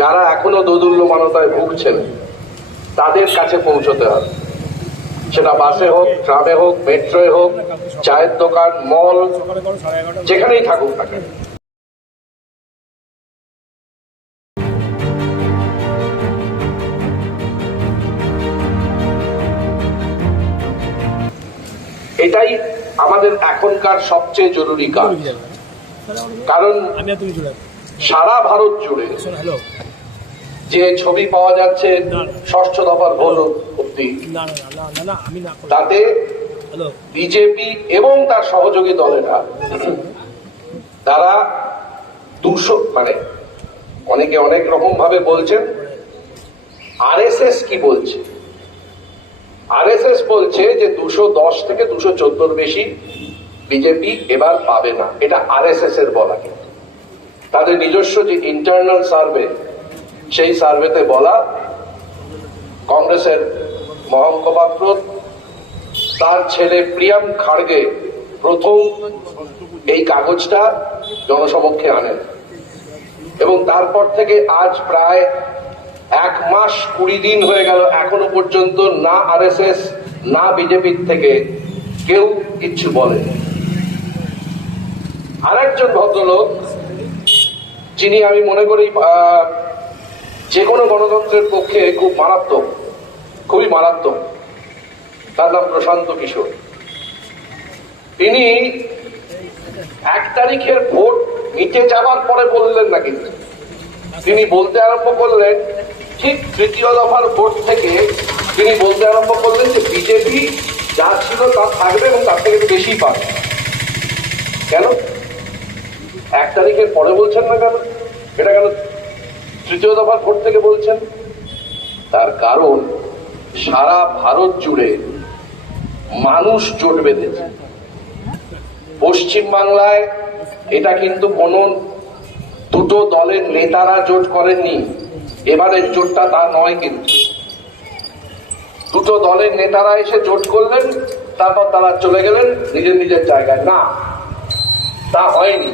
যারা এখনো দোদুল্যমানতায় ভুগছেন তাদের কাছে পৌঁছতে হবে, সেটা বাসে হোক, ট্রামে হোক, মেট্রোয় হোক, চায়ের দোকান, মল, যেখানেই থাকুক না কেন। এটাই আমাদের এখনকার সবচেয়ে জরুরি কাজ, কারণ সারা ভারত জুড়ে যে ছবি পাওয়া যাচ্ছে ষষ্ঠ দফার ভোট অব্দি, তাতে বিজেপি এবং তার সহযোগী দলেরা তারা 200 মানে অনেকে অনেক রকম ভাবে বলছেন। আরএসএস কি বলছে? আরএসএস বলছে যে 210 থেকে 214 বেশি বিজেপি এবার পাবে না। এটা আরএসএস এর বলা, কিন্তু তাদের নিজস্ব যে ইন্টারনাল সার্ভে, সেই সার্ভেতে বলা কংগ্রেসের মহঙ্ক পাত্র তার ছেলে প্রিয়াম খাড়গে প্রথম এই কাগজটা জনসমক্ষে আনেন, এবং তারপর থেকে আজ প্রায় 1 মাস 20 দিন হয়ে গেল, এখনো পর্যন্ত না আরএসএস না বিজেপির থেকে কেউ কিচ্ছু বলেন। আরেকজন ভদ্রলোক যিনি আমি মনে করি যে কোনো গণতন্ত্রের পক্ষে খুব মারাত্মক, খুবই মারাত্মক, তার নাম প্রশান্ত কিশোর। তিনি 1 তারিখের ভোট মিটে যাবার পরে বললেন না, কিন্তু তিনি বলতে আরম্ভ করলেন ঠিক 3য় দফার ভোট থেকে তিনি বলতে আরম্ভ করলেন যে বিজেপি যা ছিল তা থাকবে এবং তার থেকে বেশি পাবে। কেন 1 তারিখের পরে বলছেন না? কেন এটা কেন 3য় দফার ভোট থেকে বলছেন? তার কারণ সারা ভারত জুড়ে মানুষ জোট বেঁধেছে। পশ্চিম বাংলায় এটা কিন্তু কোন দুটো দলের নেতারা জোট করেননি, এবারের জোটটা তা নয়। কিন্তু দুটো দলের নেতারা এসে জোট করলেন, তারপর তারা চলে গেলেন নিজের নিজের জায়গায়। না, তা হয়নি।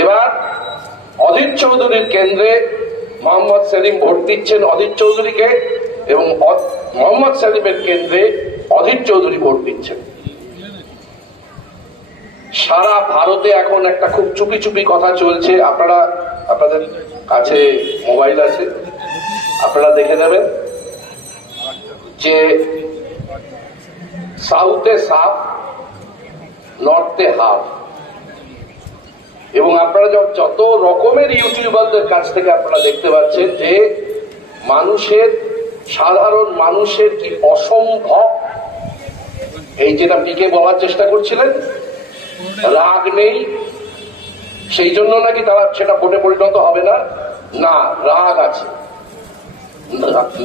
এবার অধীর চৌধুরীর কেন্দ্রে মোহাম্মদ সেলিম ভোট দিচ্ছেন অধীর চৌধুরীকে, এবং মোহাম্মদ সেলিমের কেন্দ্রে অধীর চৌধুরী ভোট দিচ্ছেন। সারা ভারতে এখন একটা খুব চুপি চুপি কথা চলছে। আপনাদের কাছে মোবাইল আছে, আপনারা দেখে নেবেন যে সাউথে সাফ, নর্থে হাফ। এবং আপনারা যত রকমের ইউটিউবারদের কাছ থেকে আপনারা দেখতে পাচ্ছেন যে সাধারণ মানুষের কি অসম্ভব, এই যেটা পিকে বলার চেষ্টা করছিলেন, রাগ নেই সেই জন্য নাকি তারা সেটা ভোটে পরিণত হবে না। না, রাগ আছে,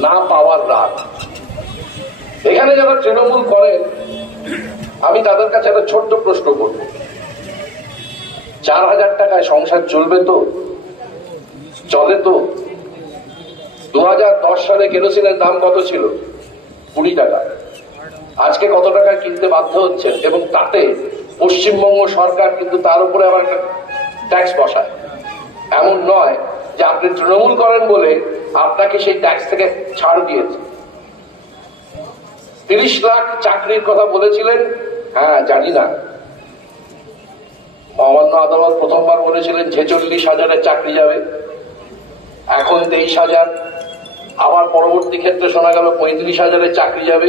না পাওয়ার রাগ। এখানে যারা তৃণমূল করেন, আমি তাদের কাছে একটা ছোট্ট প্রশ্ন করব, 4000 টাকায় সংসার চলবে তো? চলে তো? 2010 সালে কেরোসিনের দাম কত ছিল? 20 টাকা। আজকে কত টাকায় কিনতে বাধ্য হচ্ছেন? এবং তাতে পশ্চিমবঙ্গ সরকার কিন্তু তার উপরে আবার একটা ট্যাক্স বসায়। এমন নয় যে আপনি তৃণমূল করেন বলে আপনাকে সেই ট্যাক্স থেকে ছাড় দিয়েছে। 30 লাখ চাকরির কথা বলেছিলেন, হ্যাঁ জানি না, মহামান্য আদালত প্রথমবার বলেছিলেন 46,000-এর চাকরি যাবে, এখন 23,000, আবার পরবর্তী ক্ষেত্রে শোনা গেল 35,000-এর চাকরি যাবে।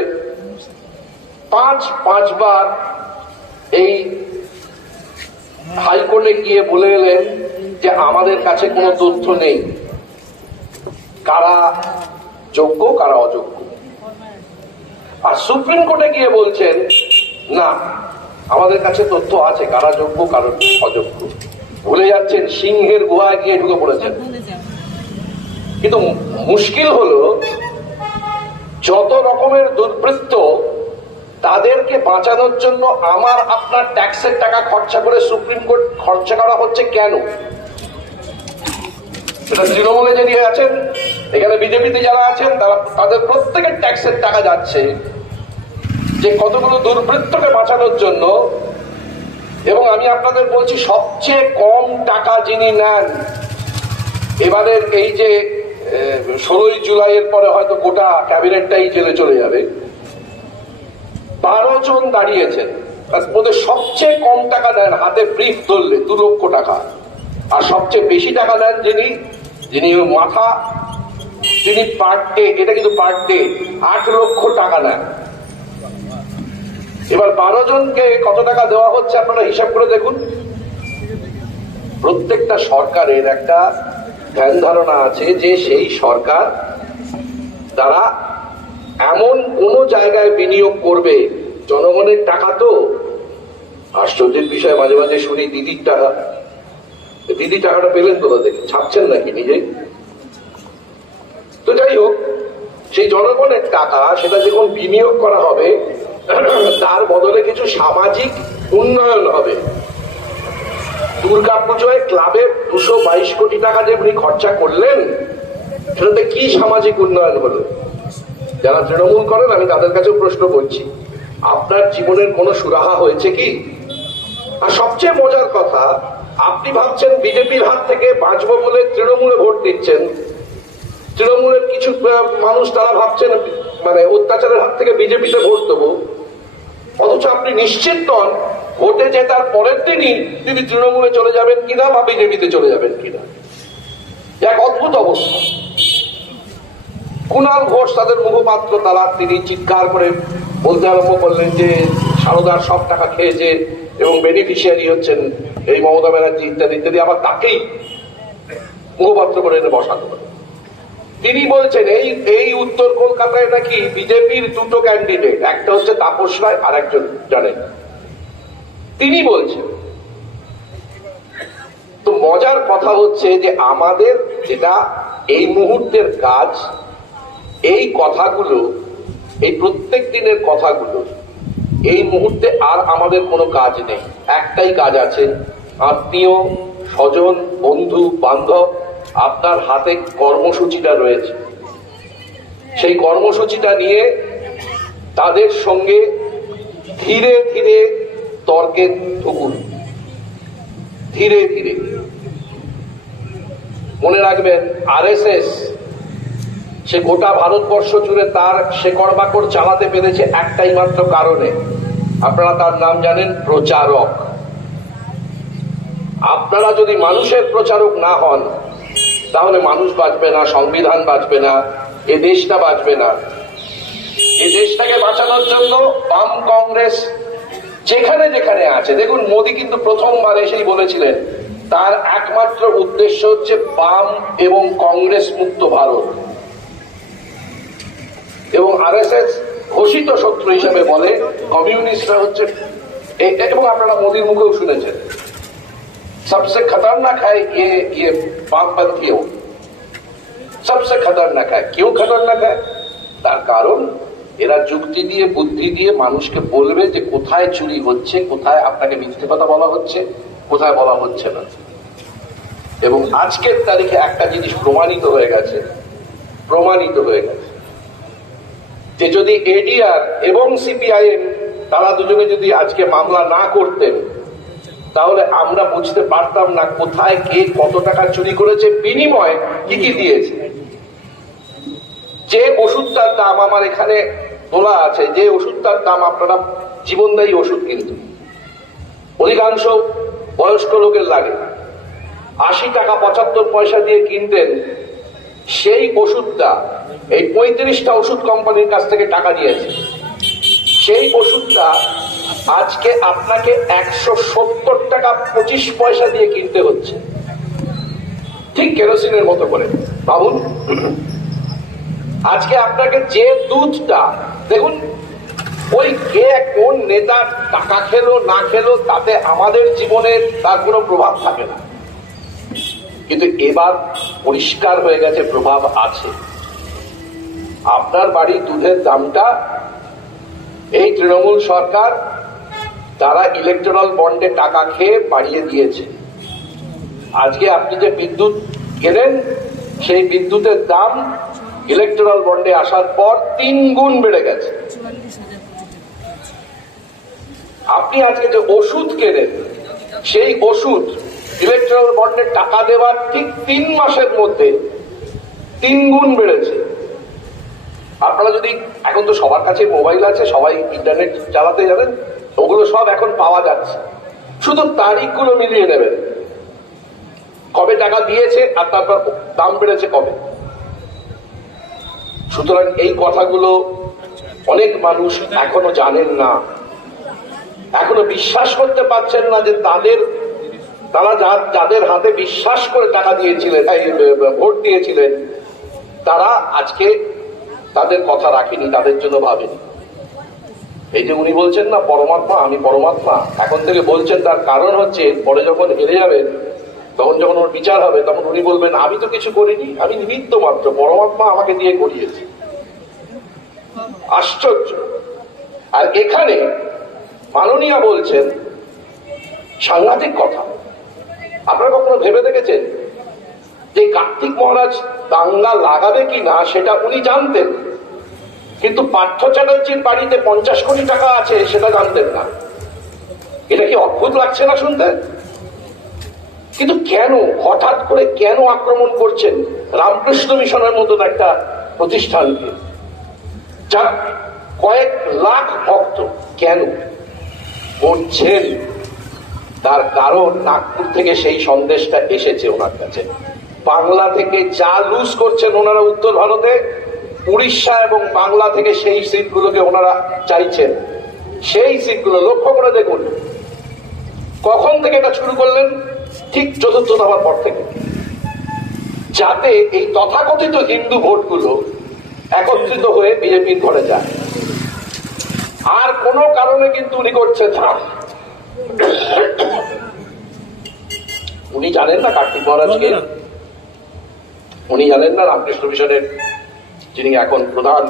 5বার এই হাইকোর্টে গিয়ে বলে এলেন যে আমাদের কাছে কোনো তথ্য নেই কারা যোগ্য কারা অযোগ্য। আর সুপ্রিম কোর্টে গিয়ে বলছেন না, আমাদের কাছে তথ্য আছে কারা যোগ্য কারা অযোগ্য। ভুলে যাচ্ছেন সিংহের গুহায় গিয়ে ঢুকে পড়েছেন। কিন্তু মুশকিল হলো যত রকমের দুর্বৃত্ত, তাদেরকে বাঁচানোর জন্য আমার আপনার ট্যাক্সের টাকা খরচা করে সুপ্রিম কোর্ট খরচা করা হচ্ছে কেন? সেটা তৃণমূলে যিনি আছেন, এখানে বিজেপিতে যারা আছেন, তাদের প্রত্যেকের ট্যাক্সের টাকা যাচ্ছে যে কতগুলো দুর্বৃত্তকে বাঁচানোর জন্য। এবং আমি আপনাদের বলছি, সবচেয়ে কম টাকা যিনি নেন এবারের এই যে 16ই জুলাইয়ের পরে হয়তো গোটা ক্যাবিনেটটাই জেলে চলে যাবে, 12 জন দাঁড়িয়েছেন, তার মধ্যে সবচেয়ে কম টাকা নেন হাতে ব্রিফ ধরলে 2 লক্ষ টাকা, আর সবচেয়ে বেশি টাকা নেন যিনি মাথা, তিনি পার ডে, এটা কিন্তু পার ডে 8 লক্ষ টাকা নেন। এবার 12 জনকে কত টাকা দেওয়া হচ্ছে আপনারা হিসাব করে দেখুন। প্রত্যেকটা সরকারের একটা ধ্যান ধারণা আছে যে সেই সরকার তারা এমন কোন জায়গায় বিনিয়োগ করবে, জনগণের টাকা তো। আশ্চর্যের বিষয় মাঝে মাঝে শুনি দিদির টাকা, দিদি টাকাটা পেলেন কোথা থেকে, ছাপছেন নাকি নিজেই? তো যাই হোক, সেই জনগণের টাকা সেটা যখন বিনিয়োগ করা হবে তার বদলে কিছু সামাজিক উন্নয়ন হবে। দুর্গাপুজোয় ক্লাবে 222 কোটি টাকা যে উনি খরচা করলেন, সেটাতে কি সামাজিক উন্নয়ন হলো? যারা তৃণমূল করেন আমি তাদের কাছেও প্রশ্ন করছি, আপনার জীবনের কোনো সুরাহা হয়েছে কি? আর সবচেয়ে মজার কথা, আপনি ভাবছেন বিজেপির হাত থেকে বাঁচবো বলে তৃণমূলে ভোট দিচ্ছেন, তৃণমূলের কিছু মানুষ তারা ভাবছেন মানে অত্যাচারের হাত থেকে বিজেপিতে ভোট দেবো, অথচ আপনি নিশ্চিত নন ভোটে জেতার পরের দিনই তিনি তৃণমূলে চলে যাবেন কিনা বা বিজেপিতে চলে যাবেন কিনা। এক অদ্ভুত অবস্থা। কুণাল ঘোষ তাদের মুখপাত্র, তিনি চিৎকার করে বলতে আরম্ভ করলেন যে সারদার সব টাকা খেয়েছে এবং বেনিফিশিয়ারি হচ্ছেন এই মমতা ব্যানার্জি ইত্যাদি ইত্যাদি, আবার তাকেই মুখপাত্র করে এনে বসাতে পারে। তিনি বলছেন এই উত্তর কলকাতায় নাকি বিজেপির 2টো ক্যান্ডিডেট, একটা হচ্ছে তাপস রায় আর একজন জানেন, তিনি বলছেন। তো মজার কথা হচ্ছে যে আমাদের যেটা এই মুহূর্তের কাজ, এই কথাগুলো, এই প্রত্যেক দিনের কথাগুলো, এই মুহূর্তে আর আমাদের কোনো কাজ নেই। একটাই কাজ আছে, আত্মীয় স্বজন বন্ধু বান্ধব আপনার হাতে কর্মসূচিটা রয়েছে, সেই কর্মসূচিটা নিয়ে তাদের সঙ্গে ধীরে ধীরে তর্কে ঢুকুন, ধীরে ধীরে। মনে রাখবেন আরএসএস সে গোটা ভারতবর্ষ জুড়ে তার শেকড় বাকড় চালাতে পেরেছে একটাই মাত্র কারণে, আপনারা তার নাম জানেন, প্রচারক। আপনারা যদি মানুষের প্রচারক না হন তাহলে মানুষ বাঁচবে না, সংবিধান বাঁচবে না, এ দেশটা বাঁচবে না। এই দেশটাকে বাঁচানোর জন্য বাম কংগ্রেস যেখানে যেখানে আছে, দেখুন মোদী কিন্তু প্রথমবার এসেই বলেছিলেন তার একমাত্র উদ্দেশ্য হচ্ছে বাম এবং কংগ্রেস মুক্ত ভারত, এবং আরএসএস ঘোষিত শত্রু হিসেবে বলে কমিউনিস্টরা হচ্ছে, এবং আপনারা মোদীর মুখেও শুনেছেন सबसे खतरनाक है ये वामपंथियों, सबसे खतरनाक है। क्यों खतरनाक है? তার কারণ এরা যুক্তি দিয়ে বুদ্ধি দিয়ে মানুষকে বলবে যে কোথায় চুরি হচ্ছে, কোথায় আপনাকে মিথ্যে কথা বলা হচ্ছে, কোথায় বলা হচ্ছে না। এবং আজকের তারিখে একটা জিনিস প্রমাণিত হয়ে গেছে যে যদি এডিআর এবং সিপিআইএম তারা দুজনে যদি আজকে মামলা না করতেন তাহলে আমরা বুঝতে পারতাম না কোথায় কে কত টাকা চুরি করেছে, বিনিময়ে কি কি দিয়েছে। যে ওষুধটার দাম আমার এখানে তোলা আছে, যে ওষুধটার দাম আপনারা জীবনদায়ী ওষুধ কিন্তু অধিকাংশ বয়স্ক লোকের লাগে, 80 টাকা 75 পয়সা দিয়ে কিনতেন, সেই ওষুধটা এই 35টা ওষুধ কোম্পানির কাছ থেকে টাকা নিয়েছে। সেই ওষুধটা আজকে আপনাকে 170 টাকা 25 পয়সা দিয়ে কিনতে হচ্ছে, ঠিক কেরোসিনের মতো করে। ভাবুন, আজকে আপনাকে যে দুধটা, দেখুন ওই কে কোন নেতা টাকা খেলো না খেলো তাতে আমাদের জীবনে তার কোনো প্রভাব থাকে না, কিন্তু এবার পরিষ্কার হয়ে গেছে প্রভাব আছে। আপনার বাড়ির দুধের দামটা এই তৃণমূল সরকার তারা ইলেকট্রাল বন্ডে টাকা খেয়ে বাড়িয়ে দিয়েছে। আজকে আপনি যে বিদ্যুৎ কেনেন, সেই বিদ্যুতের দাম ইলেকট্রাল বন্ডে আসার পর 3 গুণ বেড়ে গেছে। আপনি আজকে যে ওষুধ কেনেন, সেই ওষুধ ইলেকট্রাল বন্ডে টাকা দেওয়ার ঠিক 3 মাসের মধ্যে 3 গুণ বেড়েছে। আপনারা যদি, এখন তো সবার কাছে মোবাইল আছে, সবাই ইন্টারনেট চালাতে জানেন, ওগুলো সব এখন পাওয়া যাচ্ছে। শুধু তারিখগুলো মিলিয়ে নেবেন, কবে টাকা দিয়েছে আর তারপর দাম বেড়েছে কবে। সুতরাং এই কথাগুলো অনেক মানুষ এখনো জানেন না, এখনো বিশ্বাস করতে পারছেন না যে তারা যাদের হাতে বিশ্বাস করে টাকা দিয়েছিলেন, ভোট দিয়েছিলেন, তারা আজকে তাদের কথা রাখেনি, তাদের জন্য ভাবেনি। এই যে উনি বলছেন না পরমাত্মা, আমি পরমাত্মা, এখন থেকে বলছেন, তার কারণ হচ্ছে পরে যখন হেরে যাবেন, তখন যখন ওর বিচার হবে, তখন উনি বলবেন আমি তো কিছু করিনি, আমি নিমিত্ত মাত্র, পরমাত্মা আমাকে দিয়ে করিয়েছে। আশ্চর্য। আর এখানে মাননীয়া বলছেন সাংঘাতিক কথা। আপনারা কখনো ভেবে দেখেছেন যে কার্তিক মহারাজ দাঙ্গা লাগাবে কি না সেটা উনি জানতেন, কিন্তু পার্থ চ্যাটার্জির বাড়িতে 50 কোটি টাকা আছে সেটা জানতেন না? এটা কি অদ্ভুত লাগছে না শুনতে? কিন্তু কেন হঠাৎ করে কেন আক্রমণ করছেন রামকৃষ্ণ মিশনের মতো একটা প্রতিষ্ঠানকে, যার কয়েক লাখ ভক্ত? কেন করছেন? তার কারণ নাগপুর থেকে সেই সন্দেশটা এসেছে ওনার কাছে। বাংলা থেকে যা লুজ করছেন ওনারা উত্তর ভারতে, উড়িষ্যা এবং বাংলা থেকে সেই সিটগুলোকে ওনারা চাইছেন। সেই সিটগুলো লক্ষ্য করে দেখুন, কখন থেকে এটা শুরু করলেন? ঠিক চতুর্থ দফার পর থেকে, যাতে এই তথাকথিত হিন্দু ভোটগুলো একত্রিত হয়ে বিজেপির ঘরে যায়। আর কোনো কারণে কিন্তু উনি করছেন না। উনি জানেন না কার্তিক মহারাজকে, উনি জানেন না রামকৃষ্ণ মিশনের যিনি এখন প্রধান,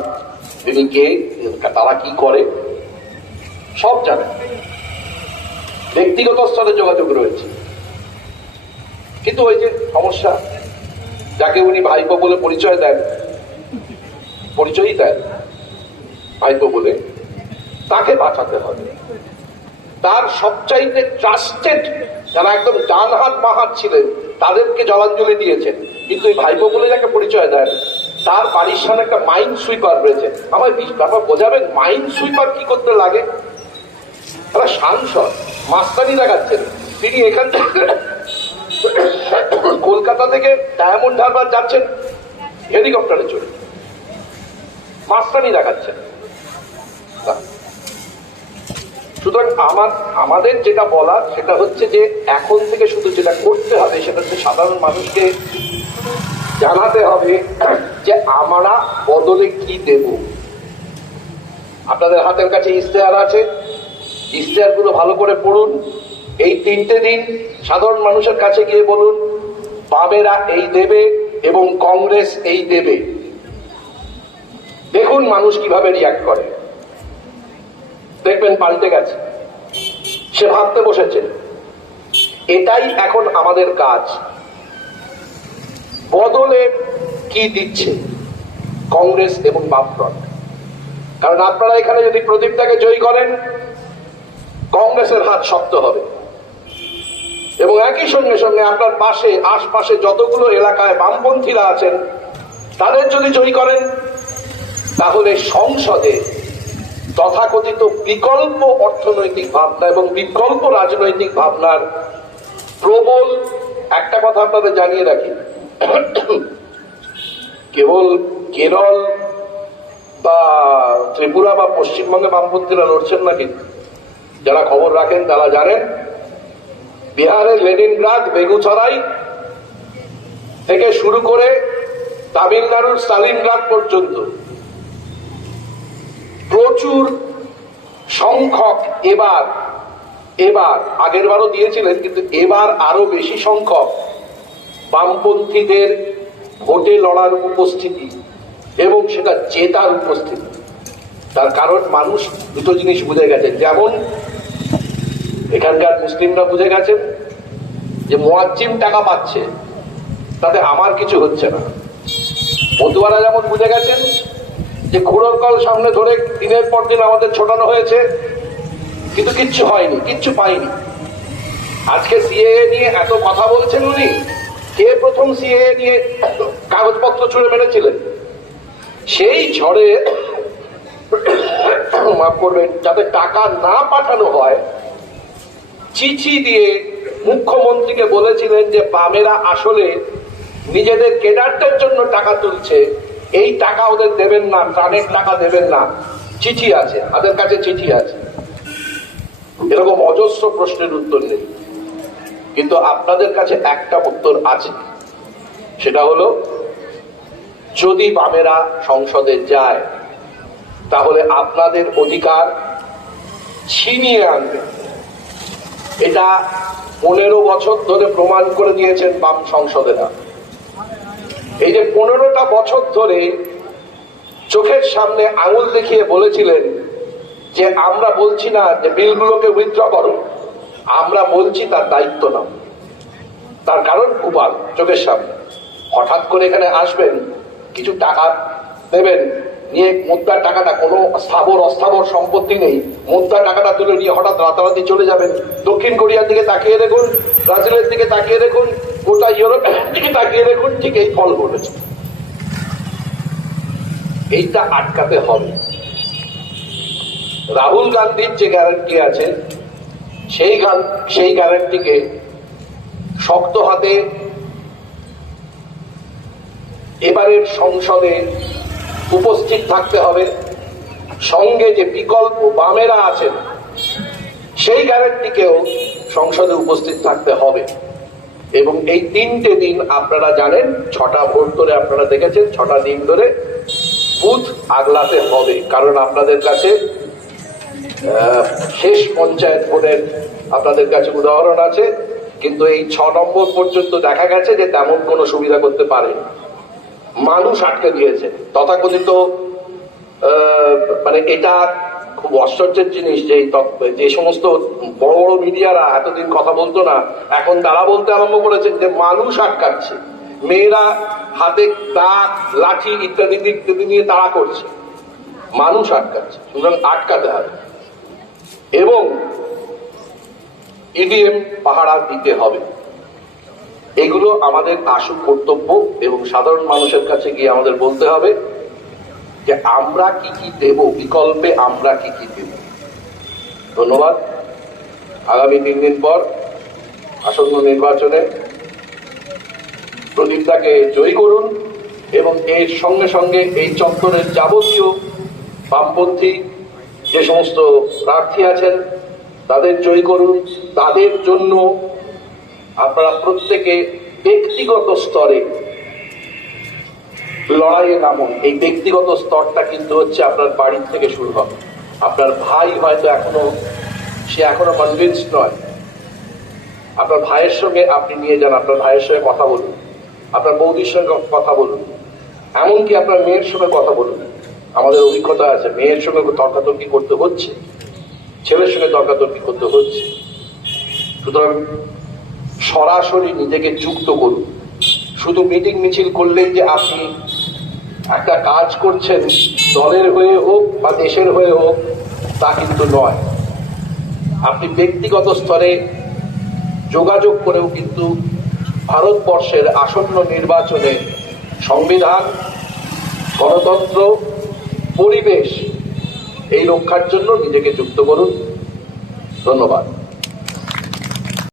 তিনি কে, তারা কি করে, সব জানেন। ব্যক্তিগত স্তরে যোগাযোগ রয়েছে। কিন্তু ওই যে সমস্যা, যাকে উনি ভাইপো বলে পরিচয় দেন, পরিচয়ই দেন ভাইপো বলে, তাকে বাঁচাতে হবে। তার সবচাইতে ট্রাস্টেড যারা একদম ডান হাত বাঁ হাত ছিলেন তাদেরকে জলাঞ্জলি দিয়েছেন, কিন্তু এই ভাইপো বলে যাকে পরিচয় দেন, তার বাড়ির সামনে একটা মাইন্ড সুইপার রয়েছে। আমার ব্যাপার বোঝাবেন মাইন্ড সুইপার কি করতে লাগে? তারা সাংসদ, মাস্তানি দেখাচ্ছেন। তিনি এখান থেকে কলকাতা থেকে ডায়মন্ড হারবার যাচ্ছেন হেলিকপ্টারে চড়ে, মাস্তানি দেখাচ্ছেন। সুতরাং আমাদের যেটা বলার সেটা হচ্ছে যে এখন থেকে শুধু যেটা করতে হবে সেটা হচ্ছে সাধারণ মানুষকে জানাতে হবে যে আমরা বদলে কি দেব। আপনাদের হাতের কাছে ইশতেহার আছে, ইশতেহারগুলো ভালো করে পড়ুন। এই 3টে দিন সাধারণ মানুষের কাছে গিয়ে বলুন বামেরা এই দেবে এবং কংগ্রেস এই দেবে। দেখুন মানুষ কিভাবে রিয়াক্ট করে, দেখবেন পাল্টে গেছে, সে ভাবতে বসেছে। এটাই এখন আমাদের কাজ। বদলে কি দিচ্ছে কংগ্রেস এবং বামফ্রন্ট? কারণ আপনারা এখানে যদি প্রদীপটাকে জয়ী করেন, কংগ্রেসের হাত শক্ত হবে, এবং একই সঙ্গে সঙ্গে আপনার পাশে আশপাশে যতগুলো এলাকায় বামপন্থীরা আছেন তাদের যদি জয়ী করেন, তাহলে সংসদে তথাকথিত বিকল্প অর্থনৈতিক ভাবনা এবং বিকল্প রাজনৈতিক ভাবনার প্রবল, একটা কথা আপনাদের জানিয়ে রাখি, কেবল কেরল বা ত্রিপুরা বা পশ্চিমবঙ্গে বামপন্থীরা লড়ছেন না, কিন্তু যারা খবর রাখেন তারা জানেন বিহারের লেনিনগ্রাদ, বেগুসরাই থেকে শুরু করে তামিলনাড়ুর স্টালিনগ্রাদ পর্যন্ত প্রচুর সংখ্যক এবার আগের বারও দিয়েছিলেন, কিন্তু এবার আরো বেশি সংখ্যক বামপন্থীদের ভোটে লড়ার উপস্থিতি এবং সেটা জেতার উপস্থিতি। তার কারণ মানুষ দুটো জিনিস বুঝে গেছেন। যেমন এখানকার মুসলিমরা বুঝে গেছেন যে মুয়াজ্জিম টাকা পাচ্ছে, তাতে আমার কিছু হচ্ছে না। মতুয়ারা যেমন বুঝে গেছেন যে খুঁড়োর কল সামনে ধরে দিনের পর দিন আমাদের ছোটানো হয়েছে, কিন্তু কিচ্ছু হয়নি, কিচ্ছু পাইনি। আজকে সিএএ নিয়ে এত কথা বলছেন উনি, কে প্রথম সিএএ নিয়ে কাগজপত্র ছুঁড়ে মেরেছিলেন? সেই ঝড়ে মাফ করবেন, যাতে টাকা না পাঠানো হয়, চিঠি দিয়ে মুখ্যমন্ত্রীকে বলেছিলেন যে বামেরা আসলে নিজেদের কেডারদের জন্য টাকা তুলছে, এই টাকা ওদের দেবেন না, ত্রাণের টাকা দেবেন না। চিঠি আছে, তাদের কাছে চিঠি আছে। এরকম অজস্র প্রশ্নের উত্তর নেই, কিন্তু আপনাদের কাছে একটা উত্তর আছে, সেটা হলো যদি বামেরা সংসদে যায় তাহলে আপনাদের অধিকার ছিনিয়ে আনবে। এটা 15 বছর ধরে প্রমাণ করে দিয়েছেন বাম সংসদেরা। এই যে 15টা বছর ধরে চোখের সামনে আঙুল দেখিয়ে বলেছিলেন যে আমরা বলছি না যে বিলগুলোকে উইথড্র করো, আমরা বলছি তার দায়িত্ব নাও। তার কারণ উপাল চোখের সামনে। হঠাৎ করে এখানে আসবেন, কিছু টাকা দেবেন, নিয়ে মুদ্রার টাকাটা, কোনো স্থাবর অস্থাবর সম্পত্তি নেই, মুদ্রার টাকাটা তুলে নিয়ে হঠাৎ রাতারাতি চলে যাবেন। দক্ষিণ কোরিয়ার দিকে তাকিয়ে দেখুন, ব্রাজিলের দিকে তাকিয়ে দেখুন, গোটা ইউরোপের দিকে তাকিয়ে দেখুন, ঠিক এই ফল ঘটেছে। এইটা আটকাতে হবে। রাহুল গান্ধীর যে গ্যারান্টি আছে সেই গ্যারান্টিকে শক্ত হাতে এবারের সংসদে উপস্থিত থাকতে হবে। সঙ্গে যে বিকল্প বামেরা আছেন সেই গ্যারান্টিকেও সংসদে উপস্থিত থাকতে হবে। এবং এই 3টে দিন আপনারা জানেন, 6টা ভোট ধরে আপনারা দেখেছেন, 6টা দিন ধরে বুথ আগলাতে হবে। কারণ আপনাদের কাছে শেষ পঞ্চায়েত ভোটের আপনাদের কাছে উদাহরণ আছে, কিন্তু এই 6 নম্বর পর্যন্ত দেখা গেছে যে তেমন কোনো সুবিধা করতে পারে, মানুষ আটকে দিয়েছে। তথাকথিত মানে এটা খুব আশ্চর্যের জিনিস যে সমস্ত বড় বড় মিডিয়ারা এতদিন কথা বলতো না, এখন তারা বলতে আরম্ভ করেছেন যে মানুষ আটকাচ্ছে, মেয়েরা হাতে দাগ লাঠি ইত্যাদি ইত্যাদি নিয়ে তাড়া করছে, মানুষ আটকাচ্ছে। সুতরাং আটকাতে হবে এবং ইভিএম পাহারা দিতে হবে। এগুলো আমাদের আসল কর্তব্য এবং সাধারণ মানুষের কাছে গিয়ে আমাদের বলতে হবে যে আমরা কি কি দেব, বিকল্পে আমরা কি কি দেব। ধন্যবাদ। আগামী 3 দিন পর আসন্ন নির্বাচনে প্রদীপটাকে জয়ী করুন এবং এর সঙ্গে সঙ্গে এই চত্বরের যাবতীয় বামপন্থী যে সমস্ত প্রার্থী আছেন তাদের জয়ী করুন। তাদের জন্য আপনারা প্রত্যেকে ব্যক্তিগত স্তরে লড়াইয়ে নামুন। এই ব্যক্তিগত স্তরটা কিন্তু হচ্ছে আপনার বাড়ির থেকে শুরু হবে। আপনার ভাই হয়তো এখনো কনভিন্সড নয়, আপনার ভাইয়ের সঙ্গে আপনি নিয়ে যান, আপনার ভাইয়ের সঙ্গে কথা বলুন, আপনার বৌদির সঙ্গে কথা বলুন, এমনকি আপনার মেয়ের সঙ্গে কথা বলুন। আমাদের অভিজ্ঞতা আছে, মেয়ের সঙ্গে তর্কাতর্কি করতে হচ্ছে, ছেলের সঙ্গে তর্কাতর্কি করতে হচ্ছে। সুতরাং সরাসরি নিজেকে যুক্ত করুন। শুধু মিটিং মিছিল করলেই যে আপনি একটা কাজ করছেন দলের হয়ে হোক বা দেশের হয়ে হোক তা কিন্তু নয়। আপনি ব্যক্তিগত স্তরে যোগাযোগ করেও কিন্তু ভারতবর্ষের আসন্ন নির্বাচনে সংবিধান, গণতন্ত্র, পরিবেশ এই রক্ষার জন্য নিজেকে যুক্ত করুন। ধন্যবাদ।